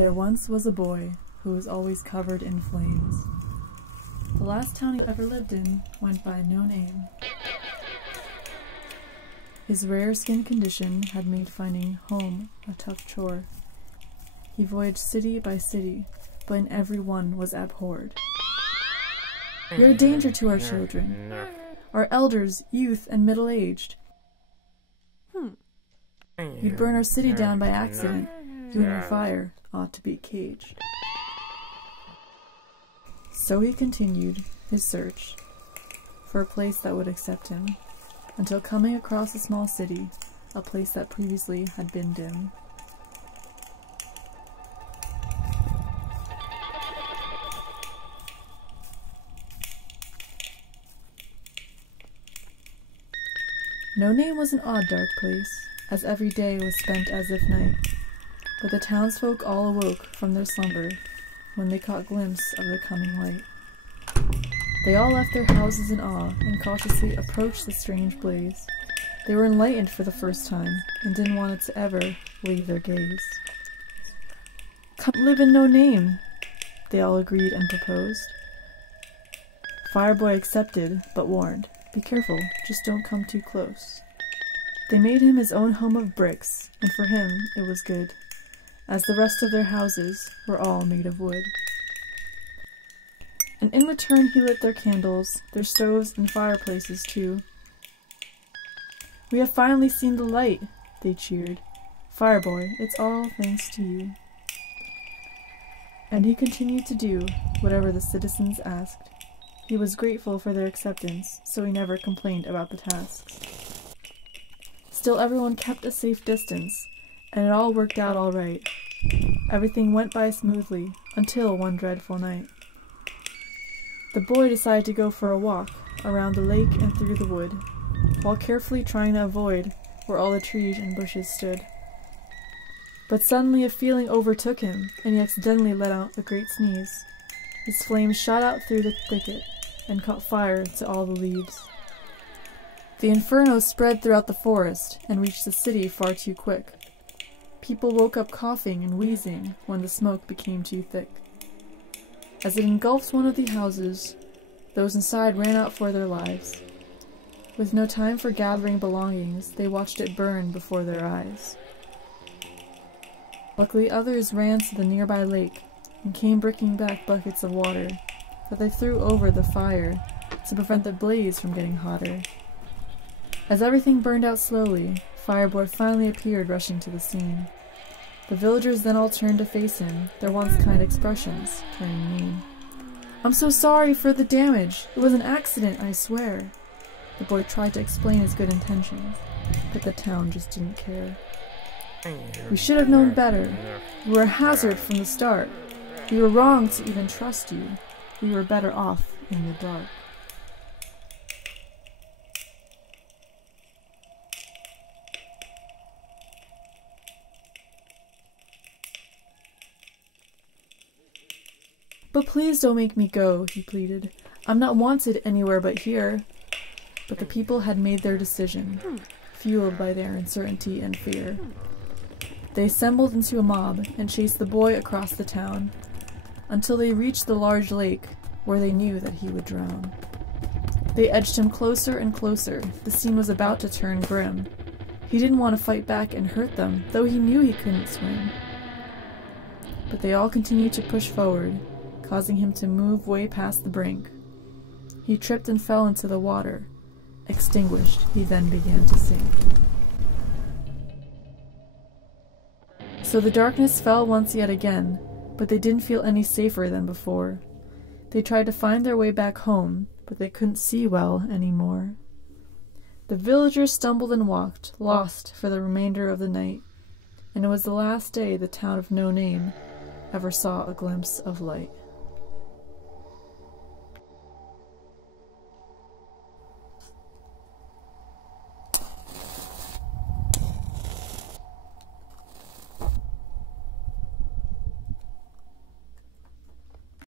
There once was a boy who was always covered in flames. The last town he ever lived in went by no name. His rare skin condition had made finding home a tough chore. He voyaged city by city, but in every one was abhorred. You're a danger to our children, our elders, youth, and middle-aged. You'd burn our city down by accident. You and your fire ought to be caged. So he continued his search for a place that would accept him, until coming across a small city, a place that previously had been dim. No Name was an odd dark place, as every day was spent as if night, but the townsfolk all awoke from their slumber when they caught glimpse of the coming light. They all left their houses in awe and cautiously approached the strange blaze. They were enlightened for the first time and didn't want it to ever leave their gaze. "Come live in No Name," they all agreed and proposed. Fireboy accepted, but warned, "Be careful, just don't come too close." They made him his own home of bricks, and for him it was good, as the rest of their houses were all made of wood. And in return he lit their candles, their stoves and fireplaces too. "We have finally seen the light," they cheered. "Fireboy, it's all thanks to you." And he continued to do whatever the citizens asked. He was grateful for their acceptance, so he never complained about the tasks. Still, everyone kept a safe distance, and it all worked out all right. Everything went by smoothly, until one dreadful night. The boy decided to go for a walk around the lake and through the wood, while carefully trying to avoid where all the trees and bushes stood. But suddenly a feeling overtook him, and he accidentally let out a great sneeze. His flames shot out through the thicket and caught fire to all the leaves. The inferno spread throughout the forest and reached the city far too quick. People woke up coughing and wheezing when the smoke became too thick. As it engulfed one of the houses, those inside ran out for their lives. With no time for gathering belongings, they watched it burn before their eyes. Luckily, others ran to the nearby lake and came bringing back buckets of water that they threw over the fire to prevent the blaze from getting hotter. As everything burned out slowly, Fireboy finally appeared, rushing to the scene. The villagers then all turned to face him, their once kind expressions turning mean. "I'm so sorry for the damage. It was an accident, I swear." The boy tried to explain his good intentions, but the town just didn't care. "We should have known better. You were a hazard from the start. We were wrong to even trust you. We were better off in the dark." "But please don't make me go," he pleaded. "I'm not wanted anywhere but here." But the people had made their decision, fueled by their uncertainty and fear. They assembled into a mob and chased the boy across the town, until they reached the large lake, where they knew that he would drown. They edged him closer and closer. The scene was about to turn grim. He didn't want to fight back and hurt them, though he knew he couldn't swim. But they all continued to push forward, causing him to move way past the brink. He tripped and fell into the water. Extinguished, he then began to sink. So the darkness fell once yet again, but they didn't feel any safer than before. They tried to find their way back home, but they couldn't see well anymore. The villagers stumbled and walked, lost for the remainder of the night, and it was the last day the town of No Name ever saw a glimpse of light.